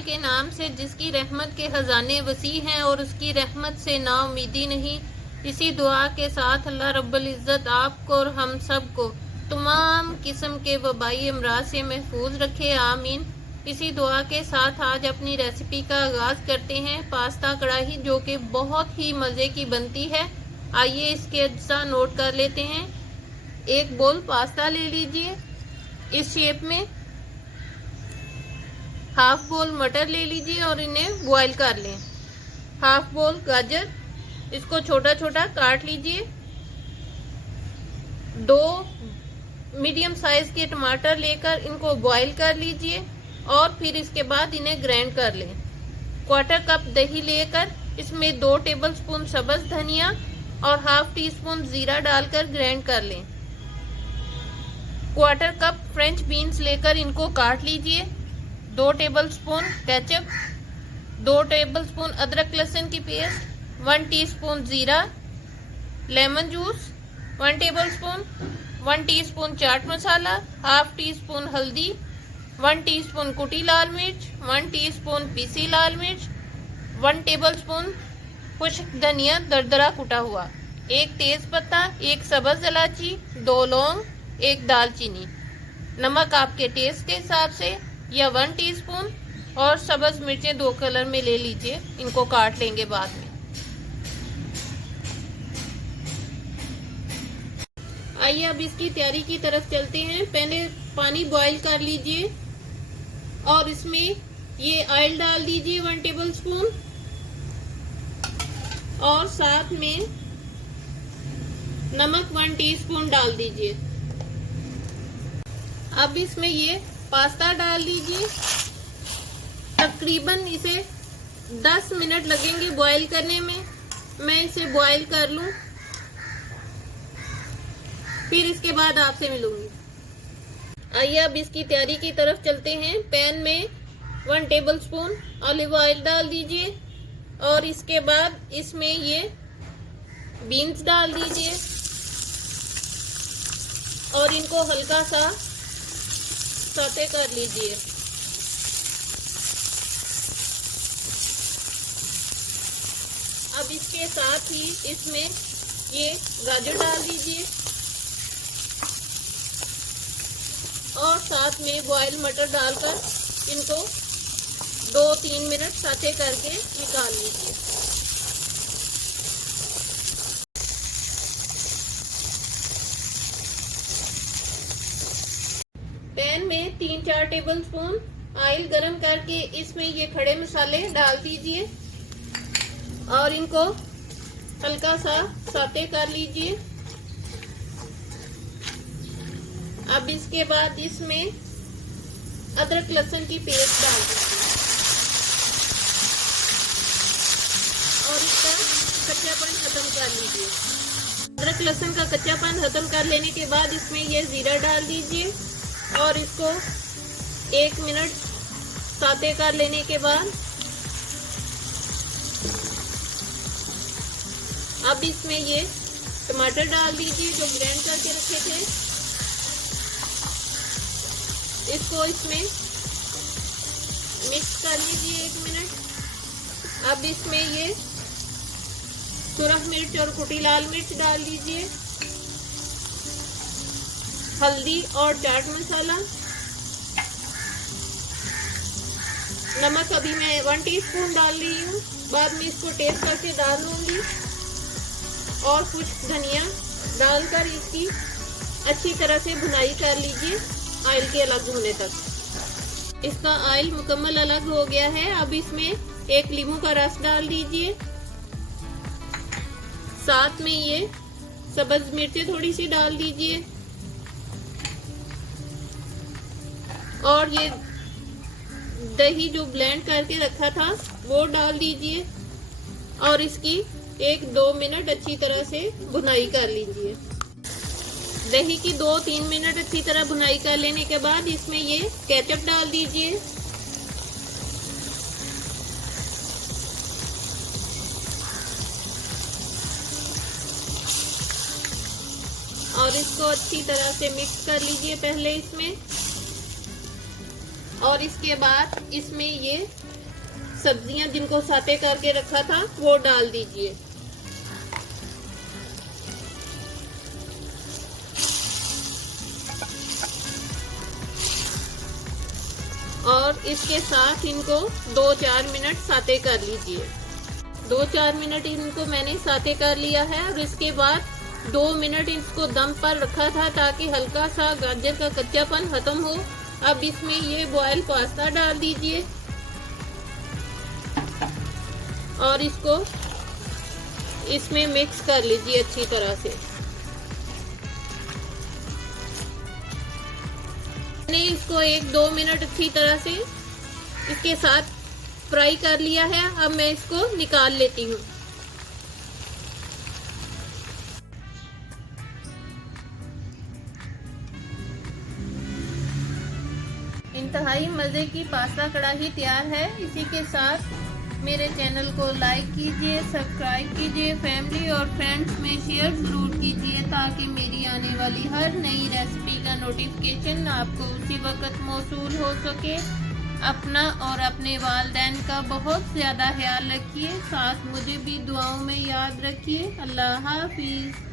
ताल के नाम से जिसकी रहमत के खजाने वसी हैं और उसकी रहमत से नाउमीदी नहीं। इसी दुआ के साथ अल्लाह रब्बुल इज़्ज़त आपको और हम सब को तमाम किस्म के वबाई अमराज से महफूज रखे, आमीन। इसी दुआ के साथ आज अपनी रेसिपी का आगाज़ करते हैं। पास्ता कढ़ाई जो कि बहुत ही मज़े की बनती है। आइए इसके अज्जा नोट कर लेते हैं। एक बोल पास्ता ले लीजिए इस शेप में। हाफ बोल मटर ले लीजिए और इन्हें बॉईल कर लें। हाफ बोल गाजर, इसको छोटा छोटा काट लीजिए। 2 मीडियम साइज के टमाटर लेकर इनको बॉईल कर लीजिए और फिर इसके बाद इन्हें ग्राइंड कर लें। 1/4 कप दही लेकर इसमें 2 टेबलस्पून सब्ज धनिया और हाफ टी स्पून जीरा डालकर ग्राइंड कर लें। 1/4 कप फ्रेंच बीन्स लेकर इनको काट लीजिए। 2 टेबलस्पून केचप, 2 टेबलस्पून अदरक लहसुन की पेस्ट, 1 टीस्पून जीरा, lemon juice 1 tablespoon, 1 teaspoon chaat masala, half tea spoon हल्दी, 1 टीस्पून कुटी लाल मिर्च, 1 टीस्पून पीसी लाल मिर्च, 1 टेबलस्पून खुश्क धनिया दरदरा कुटा हुआ, 1 तेज पत्ता, 1 सब्ज इलायची, 2 लौंग, 1 दालचीनी। नमक आपके टेस्ट के हिसाब से या 1 टीस्पून और सब्ज मिर्चें 2 कलर में ले लीजिए, इनको काट लेंगे बाद में। आइए अब इसकी तैयारी की तरफ चलते हैं। पहले पानी बॉईल कर लीजिए और इसमें ये ऑयल डाल दीजिए 1 टेबलस्पून और साथ में नमक 1 टीस्पून डाल दीजिए। अब इसमें ये पास्ता डाल दीजिए। तकरीबन इसे 10 मिनट लगेंगे बॉईल करने में। मैं इसे बॉईल कर लूं, फिर इसके बाद आपसे मिलूंगी। आइए अब इसकी तैयारी की तरफ चलते हैं। पैन में 1 टेबलस्पून ऑलिव ऑयल डाल दीजिए और इसके बाद इसमें ये बीन्स डाल दीजिए और इनको हल्का सा सौते कर लीजिए। अब इसके साथ ही इसमें ये गाजर डाल दीजिए और साथ में बॉयल मटर डालकर इनको 2-3 मिनट सौते करके निकाल लीजिए। पैन में 3-4 टेबलस्पून ऑयल गरम करके इसमें ये खड़े मसाले डाल दीजिए और इनको हल्का सा सौते कर लीजिए। अब इसके बाद इसमें अदरक लहसुन की पेस्ट डाल दीजिए और इसका कच्चापन खत्म कर लीजिए। अदरक लहसुन का कच्चापन खत्म कर लेने के बाद इसमें ये जीरा डाल दीजिए और इसको 1 मिनट सौते कर लेने के बाद अब इसमें ये टमाटर डाल दीजिए जो ग्राइंड करके रखे थे। इसको इसमें मिक्स कर लीजिए 1 मिनट। अब इसमें ये सुरख मिर्च और कुटी लाल मिर्च डाल दीजिए, हल्दी और चाट मसाला, नमक अभी मैं 1 टीस्पून डाल रही हूँ, बाद में इसको टेस्ट करके डाल लूँगी और कुछ धनिया डालकर इसकी अच्छी तरह से भुनाई कर लीजिए ऑयल के अलग होने तक। इसका ऑयल मुकम्मल अलग हो गया है। अब इसमें 1 नींबू का रस डाल दीजिए, साथ में ये सब्ज मिर्चें थोड़ी सी डाल दीजिए और ये दही जो ब्लेंड करके रखा था वो डाल दीजिए और इसकी 1-2 मिनट अच्छी तरह से भुनाई कर लीजिए। दही की 2-3 मिनट अच्छी तरह भुनाई कर लेने के बाद इसमें ये केचप डाल दीजिए और इसको अच्छी तरह से मिक्स कर लीजिए पहले इसमें और इसके बाद इसमें ये सब्जियां जिनको साते करके रखा था वो डाल दीजिए। और इसके साथ इनको 2-4 मिनट साते कर लीजिए। 2-4 मिनट इनको मैंने साते कर लिया है और इसके बाद 2 मिनट इसको दम पर रखा था ताकि हल्का सा गाजर का कच्चापन खत्म हो। अब इसमें ये बॉयल पास्ता डाल दीजिए और इसको इसमें मिक्स कर लीजिए अच्छी तरह से। मैंने इसको 1-2 मिनट अच्छी तरह से इसके साथ फ्राई कर लिया है। अब मैं इसको निकाल लेती हूँ। इंतहाई मज़े की पास्ता कढ़ाई तैयार है। इसी के साथ मेरे चैनल को लाइक कीजिए, सब्सक्राइब कीजिए, फैमिली और फ्रेंड्स में शेयर ज़रूर कीजिए ताकि मेरी आने वाली हर नई रेसिपी का नोटिफिकेशन आपको उसी वक्त मौसूल हो सके। अपना और अपने वालिदैन का बहुत ज़्यादा ख्याल रखिए, साथ मुझे भी दुआओं में याद रखिए। अल्लाह हाफिज़।